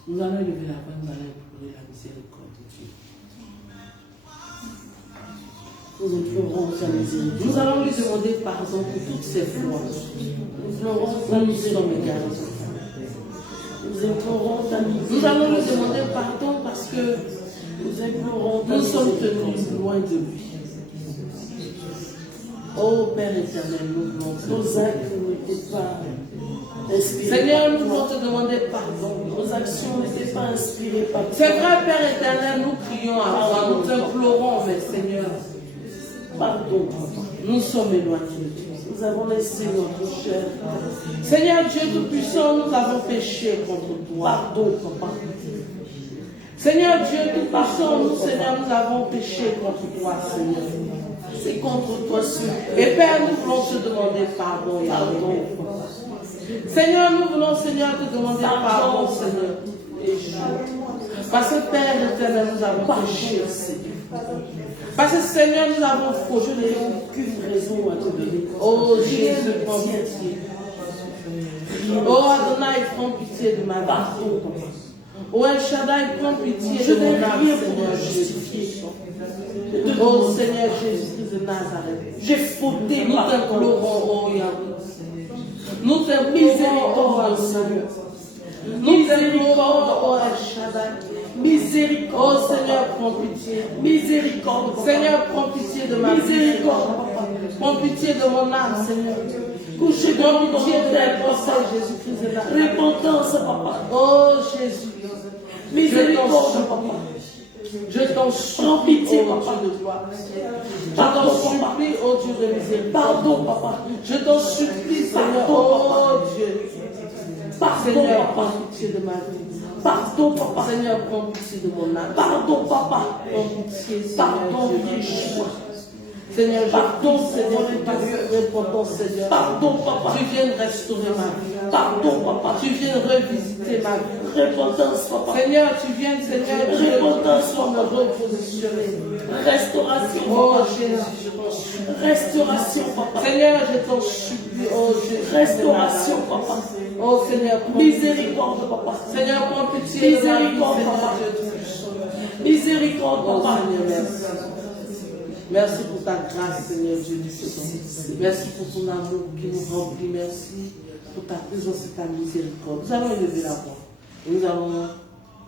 Nous allons lever la main, nous allons implorer la miséricorde de Dieu. Nous implorons sa miséricorde. Nous allons lui demander pardon pour toutes ces fois. Nous implorons ta Nous nous miséricorde. sommes égarés. Nous implorons ta miséricorde. Nous allons lui demander pardon parce que Nous implorons ta nous sommes miséricorde. tenus loin de lui. Oh Père éternel, nous voulons te Nos actes n'étaient pas inspirés. Seigneur, par nous toi. voulons te demander pardon. Nos actions n'étaient pas inspirées par toi. C'est vrai, Père éternel, nous crions à toi, nous t'implorons, mais Seigneur, Pardon. nous sommes éloignés de Dieu. Nous avons laissé notre chair. Seigneur Dieu Tout-Puissant, nous avons péché contre toi. Pardon, papa. Seigneur Dieu Tout-Puissant, nous, Seigneur, nous avons péché contre toi, Seigneur. C'est contre toi seul. Et Père, nous voulons te demander pardon, Pardon. Seigneur, nous voulons, Seigneur, te demander pardon, Seigneur. Parce que Père éternel, nous avons péché, Seigneur. Parce que Seigneur, nous avons faux. Je n'ai aucune raison à te donner. Oh Jésus, prends pitié. Oh Adonai, prends pitié de ma vie. Oh El Shaddai, prends pitié de mon âme, Seigneur Jésus. Oh Seigneur Jésus-Christ de Nazareth. J'ai fauté, Nous t'implorons, oh Yahweh. Nous t'implorons, oh Seigneur. Nous t'implorons, oh El Shaddai. Miséricorde. Oh Seigneur, prends pitié. Miséricorde. Seigneur, prends pitié de ma vie. Miséricorde. Prends pitié de mon âme, Seigneur. Couchez Prends dans pitié de la ton pensée, Jésus-Christ de Nazareth. Repentance, papa. Oh Jésus. Miséricorde, papa. Je t'en Prends supplie, pitié, oh papa. Dieu de gloire. Je Pardon, t'en papa. supplie, oh Dieu de miséricorde. Pardon, papa. Je t'en supplie, Seigneur, Pardon, oh Dieu. Pardon, Seigneur, papa. prends pitié de ma vie. Pardon, papa. Seigneur, prends pitié de mon âme. Pardon, papa. Prends pitié, Seigneur. Pardon, Dieu. Yeshua. Seigneur, Pardon, Seigneur, Seigneur. répondons, Seigneur. Pardon, papa. Tu viens restaurer ma vie. Pardon, papa. Tu viens revisiter ma vie. Repentance, papa. Seigneur, tu viens, Seigneur, Repentance, me repositionner. Restauration, Oh papa. Jésus, je t'en supplie. Restauration, papa. Seigneur, je t'en supplie, oh Jésus. Restauration, papa. Oh Seigneur, prends Miséricorde, papa. Seigneur, prends pitié de ma vie, Miséricorde, Seigneur, papa. Dieu Tout-Puissant. Miséricorde, Oh papa. Seigneur, merci. Merci pour ta grâce, Seigneur Dieu Tout-Puissant. Merci pour ton amour qui nous remplit. Merci pour ta présence et ta miséricorde. Nous allons élever la voix. Et nous allons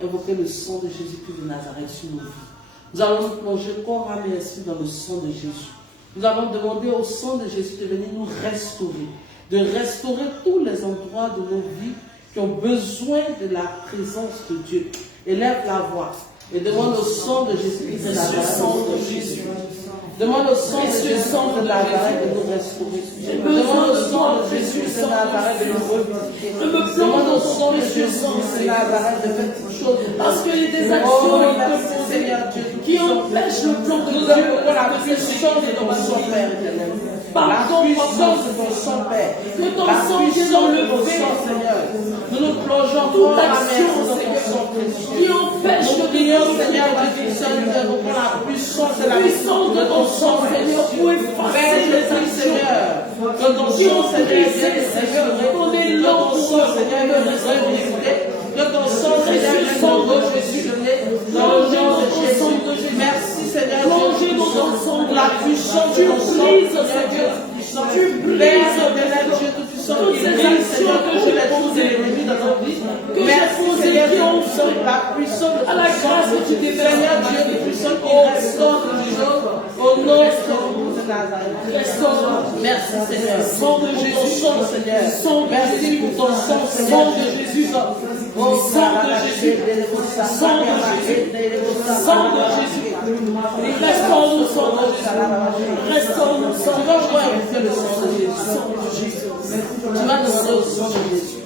invoquer le sang de Jésus-Christ de Nazareth sur nos vies. Nous allons nous plonger corps, âme et esprit dans le sang de Jésus. Nous allons demander au sang de Jésus de venir nous restaurer, de restaurer tous les endroits de nos vies qui ont besoin de la présence de Dieu. Élève la voix et demande au sang de Jésus-Christ de Nazareth. Demande au sang de Jésus de Nazareth de nous restaurer. Demande au sang de Jésus de Nazareth de nous revisiter. Demande au sang de Jésus de Nazareth de faire toutes choses. Parce qu'il y a des actions qui empêchent le plan de Nous Dieu. avons la puissance de ton sang, Père éternel. La puissance de ton sang, Père. Que ton La sang vienne puissance de ton enlever sang, Seigneur. Nous nous plongeons toute dans la action, mer dans ton Seigneur, sang précieux. qui empêche Nous le prions, Dieu Seigneur, de Dieu Saint, nous invoquons la puissance de la puissance de ton sang, Seigneur, pour effacer Père, les je prie, actions Seigneur, que ton qui ont sang, Seigneur, brisé, vienne Seigneur, ton que élan ton pour sang, Seigneur, vienne nous revisiter. Que ton sang, Seigneur, vienne nous repositionner dans le nom de Jésus. Merci, Seigneur, Plongez dans ton sang, pour la puissance de tu ton sang, brises, Seigneur, Dieu Seigneur. Tout-Puissant. Tu brises, Père, éternel, Dieu Tout-Puissant, toutes qui ces brise, actions Seigneur, que tous j'ai les coups de posées, l'ennemi dans notre vie. que j'ai Merci, posées, Seigneur, qui Dieu ont Tout-Puissant, fait la puissance de à ton la sang. grâce que tu déverses. Seigneur, Dieu Tout-Puissant, qui restaure les choses au nom de Jésus de Nazareth. Restaure. Merci, Seigneur. Sang de Pour ton Jésus. sang, Seigneur. Sang de Merci Jésus. pour ton sang, Sang Seigneur. de Jésus. Oh, Sang de Jésus. Sang de Jésus. Sang de Jésus. Restaure-nous, sang de Jésus. Restaure-nous, Tu sang vas de voir Jésus. avec le sang de Jésus. Sang de Jésus. Tu vas demander au sang de Jésus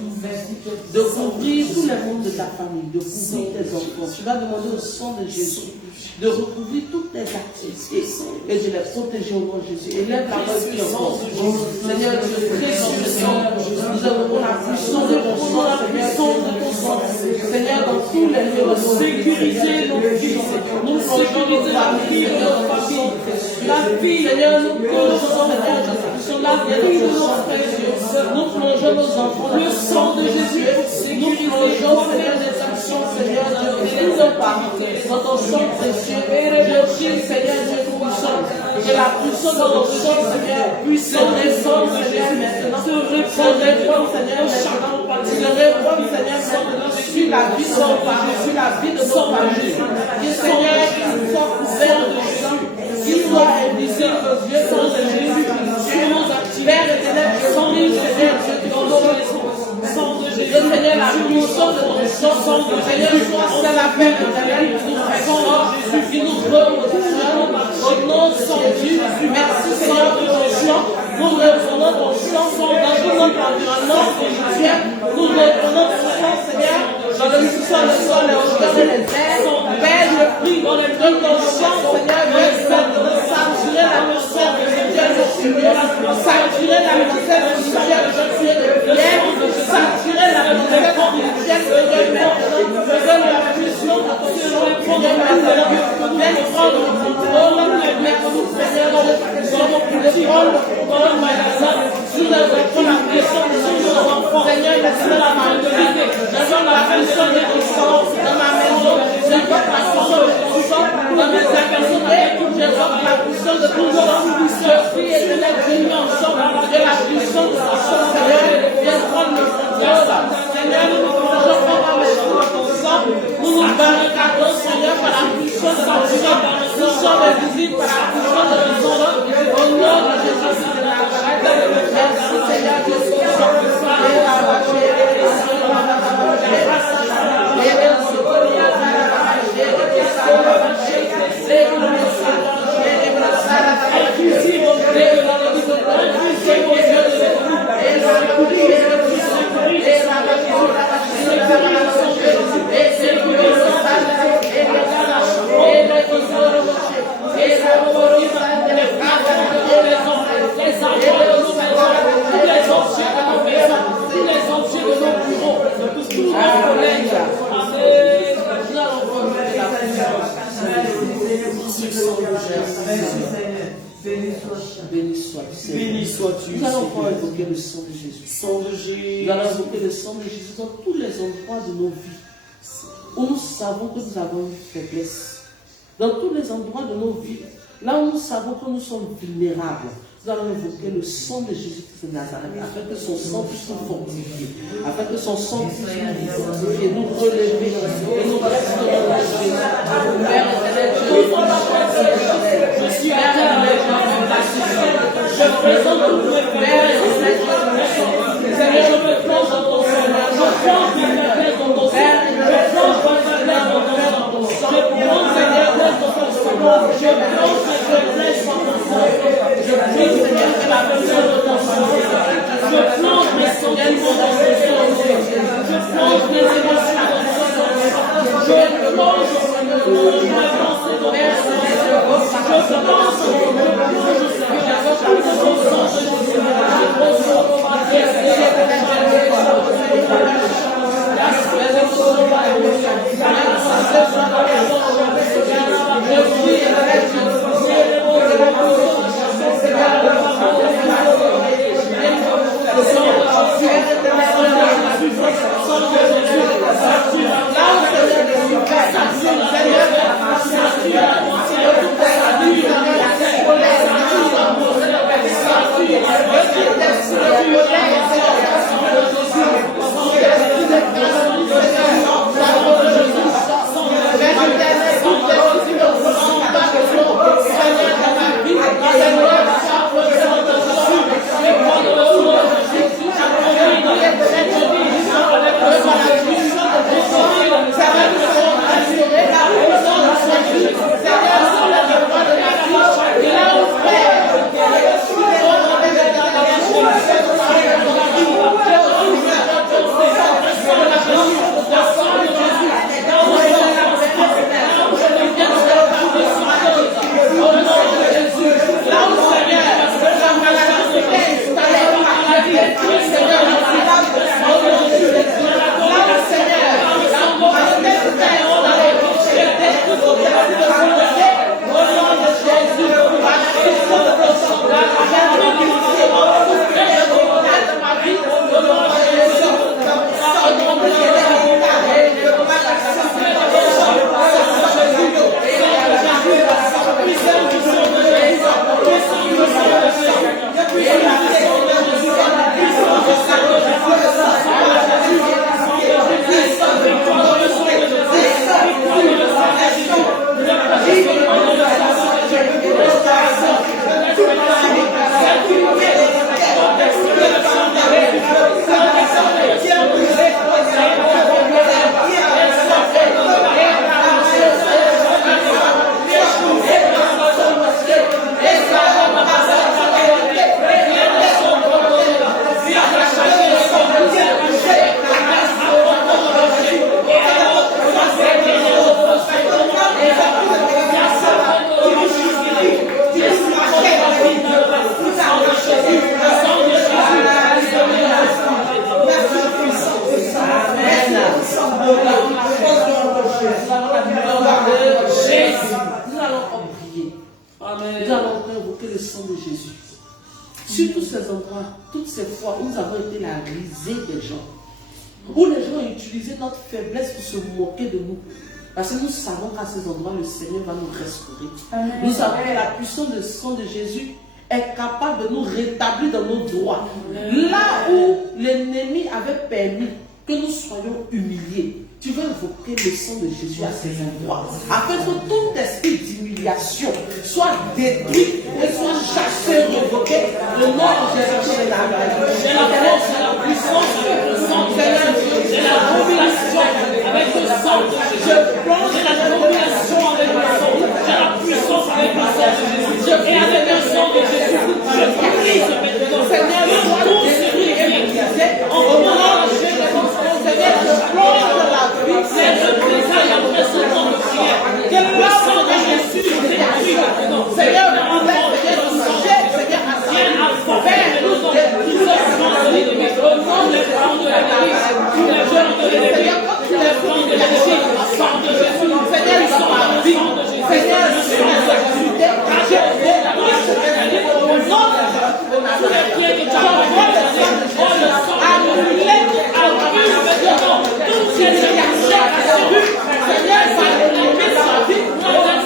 de couvrir tous les membres de ta famille, de couvrir tes enfants. Tu vas demander au sang de Jésus de recouvrir toutes tes activités et de les protéger au nom de Jésus. Élève la voix qui encore. Seigneur, Dieu précieux, Seigneur, nous avons la puissance de ton sang, Seigneur, Seigneur, dans tous les lieux de nos vies, Sécuriser nos vies. Nous sécuriser la vie de nos familles. La vie, Seigneur, nous plongeons, Seigneur, la vie de nos frères et sœurs. Nous plongeons nos enfants. le sang de Jésus pour Nous sécuriser plongeons, Seigneur, des actions, Seigneur, Dieu, et les hommes dans ton sang précieux. Je prie, Seigneur, Dieu Tout-Puissant, que la puissance de ton sang, Seigneur, puisse se répandre, Seigneur, maintenant. Se répandre, Seigneur, maintenant. Se répandre, Seigneur, maintenant sur la vie de nos parents, sur la vie de nos familles. Que, Seigneur, qu'il soit couvert de sang, qu'il soit invisible aux yeux de Jésus, sur nos activités. Père éternel, je prie, Seigneur, Dieu Tout-Puissant. Seigneur, la puissance de ton sang, Seigneur, soit c'est la paix éternelle qui nous restaure, qui nous repositionne au nom de Jésus. Merci, Seigneur, pour ton sang. Nous reprenons ton sang dans tout notre environnement spirituel. Nous reprenons ton sang, Seigneur, dans le sous-sol, le sol, les hauteurs et les airs. Père, je prie dans le nom de ton sang, Seigneur, de saturer l'atmosphère spirituelle de prière, saturer l'atmosphère spirituelle de prière, saturer l'atmosphère spirituelle de maintenant, de la puissance de ton sang, de Viens prendre le contrôle, mais que nous Seigneur, dans nos contrôles, dans le magasin, sous la pression, sous nos enfants. Seigneur, laisse-moi la main de l'idée. J'attends la pression de puissance dans ma maison. J'attends la pression de puissance dans mes activités. J'attends la pression de puissance. Je prie et je lève l'union ensemble de la puissance de sa chance. Seigneur, viens prendre le contrôle. Seigneur, nous je prends ma maison ensemble. Nous nous barricadons, Seigneur, par la puissance de sa puissance. Nous sommes visibles par la puissance de la puissance. Au nom de Jésus de Nazareth. Merci, Seigneur Jésus. Béni sois-tu. Nous allons encore invoquer le sang de Jésus. Sang de Jésus. Nous allons invoquer le sang de Jésus dans tous les endroits de nos vies où nous savons que nous avons une faiblesse. Dans tous les endroits de nos vies, là où nous savons que nous sommes vulnérables, nous allons invoquer le sang de Jésus-Christ de Nazareth, afin que son sang puisse nous fortifier, afin que son sang puisse nous fortifier, nous relever et nous rester dans la Jésus. Père éternel, je suis à terre, je présente tous mes frères et Seigneur, je me plonge dans ton sang, je plonge mes faiblesses dans ton sang, je plonge mes faiblesses dans ton sang, je plonge mes faiblesses dans ton sang, je plonge mes faiblesses dans ton sang, je prie Seigneur que la personne de ton sang, je plonge mes sentiments dans ton sang, je plonge mes émotions dans ton sang, je plonge mes pensées dans ton sang, je plonge, Seigneur, je plonge, Seigneur, Sur tous ces endroits, toutes ces fois où nous avons été la risée des gens, où les gens ont utilisé notre faiblesse pour se moquer de nous. Parce que nous savons qu'à ces endroits, le Seigneur va nous restaurer. Amen. Nous savons que la puissance du sang de Jésus est capable de nous rétablir dans nos droits. Là où l'ennemi avait permis que nous soyons humiliés, tu veux invoquer le sang de Jésus à ces endroits, afin que tout esprit d'humiliation soit détruit et soit chassé, revoqué. Le nom de Jésus est la puissance avec le sang de Jésus. C'est la révélation avec le sang de Jésus. Je plonge la révélation avec le sang. J'ai la puissance avec le sang de Jésus. Et avec le sang de Jésus, je brise maintenant. Seigneur, tout ce qui est brisé, en nom de Jésus. Seigneur, je plonge dans la vie. C'est le présent et après ce temps de prière. Que le sang de Jésus détruit maintenant. Seigneur, Seigneur, Seigneur, viens à faire nous des puissances de l'ennemi. Au nom de l'Église, tous les gens de l'ennemi, tous les plans de l'ennemi, sang de Jésus. Seigneur, il sont la vie. Seigneur, je suis en sécurité. Je vais la vie. Au nom de tous les pieds que tu as envoyés, oh le sang annulé, annulé avec le nom. Toutes ces réactions, Seigneur, ça limite sa vie. Au nom de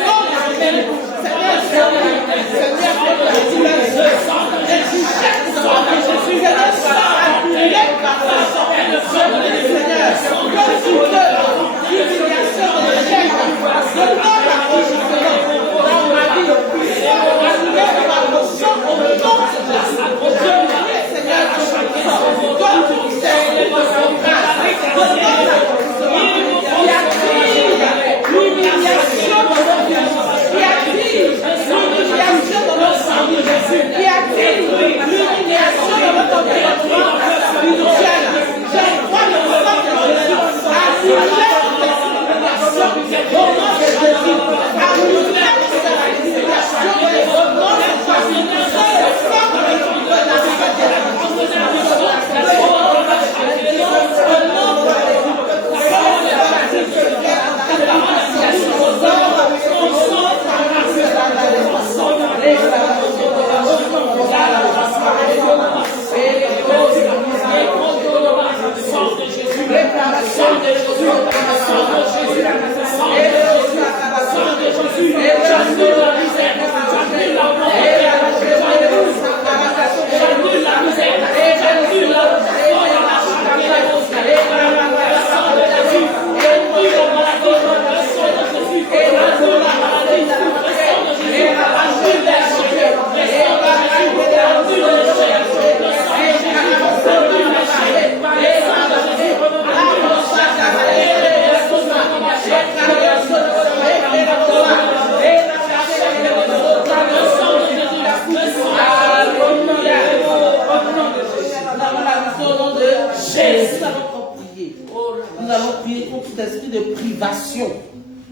Seigneur, nous allons prier contre cet esprit de privation.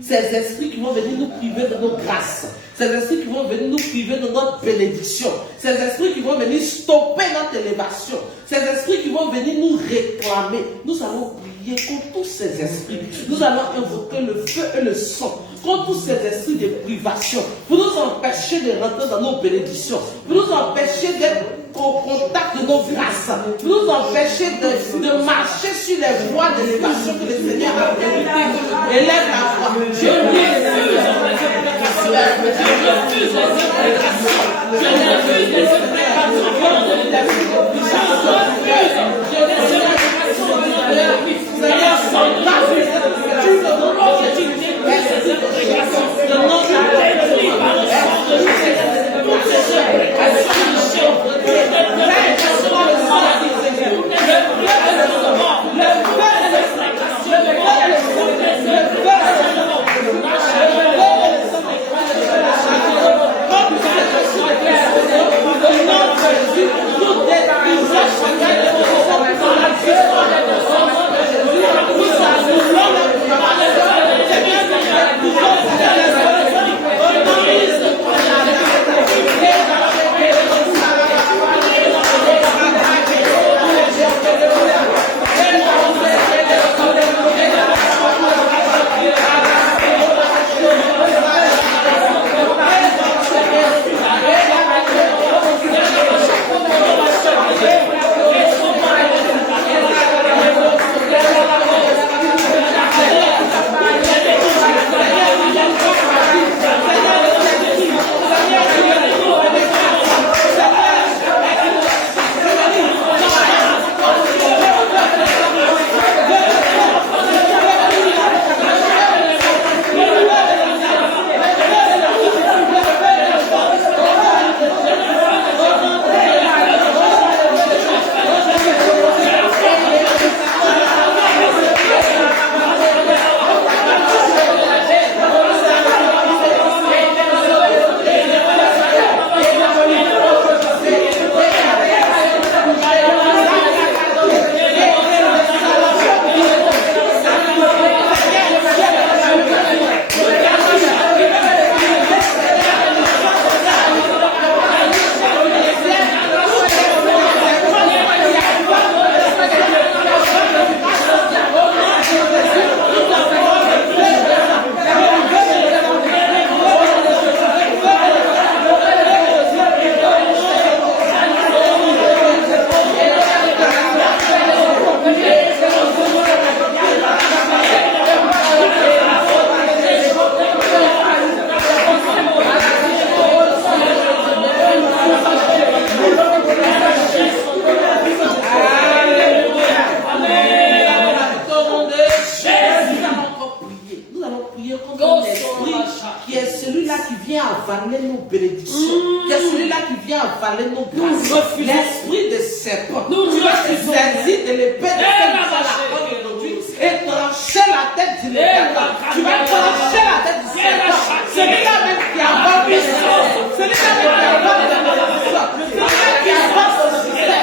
Ces esprits qui vont venir nous priver de nos grâces. Ces esprits qui vont venir nous priver de notre bénédiction. Ces esprits qui vont venir stopper notre élévation. Ces esprits qui vont venir nous réclamer. Nous allons prier contre tous ces esprits. Nous allons invoquer le feu et le sang contre tous ces esprits de privation. Pour nous empêcher de rentrer dans nos bénédictions. Pour nous empêcher d'être au contact de nos grâces. Pour nous empêcher de marcher sur les voies d'élévation que le Seigneur a permis. Élève la voix. Je refuse les implications. Je refuse les implications. Je refuse les implications. Je refuse les implications de la vie. Seigneur, sans grâce, tu ne peux pas que tu détruis ces implications. Je n'en détruis par le sang de Jésus. Toutes ces implications de chair, toutes les implications de maladie, toutes les implications de mort, le feu des implications de mort, le feu des implications de mort, la chair. Comme ça, je suis clair, au nom de Jésus. avaler nos Nous grâces. refusons. L'esprit de serpent. Nous Tu vas te refusons. saisir de l'épée de la aujourd'hui et trancher la tête du léviathan. Tu vas trancher la tête du serpent. Celui-là même qui avance le sang. Celui-là même qui avance le sang. Celui-là qui avance le sang.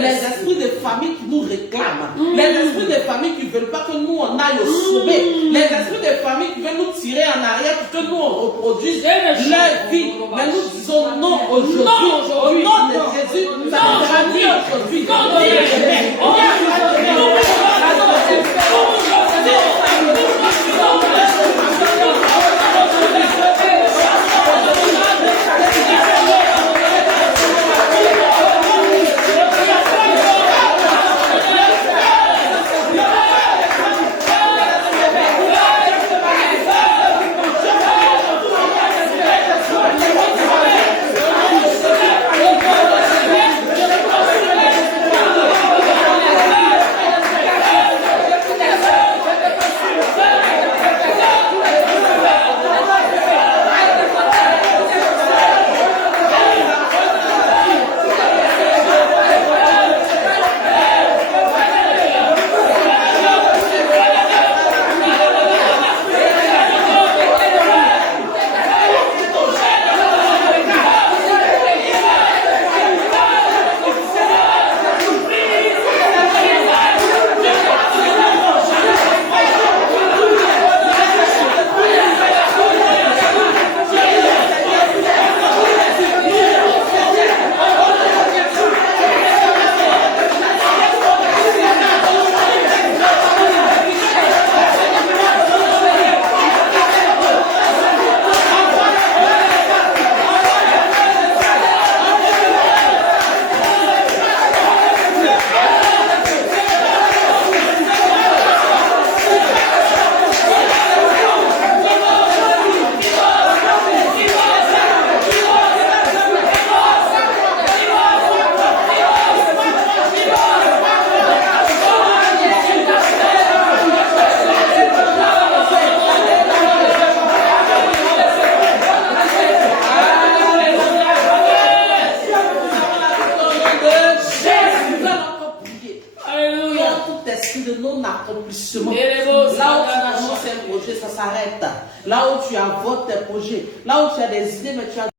Les esprits de famille qui nous réclament. Les esprits de famille qui ne veulent pas que nous on aille au sommet. Les esprits de famille qui veulent nous tirer en arrière pour que nous on reproduise leur vie. Mais nous disons non aujourd'hui. Au nom de Jésus, ça sera dit aujourd'hui. De non-accomplissement. Là où tu annonces un projet, ça s'arrête. Là où tu avortes tes projets, là où tu as des idées, mais tu as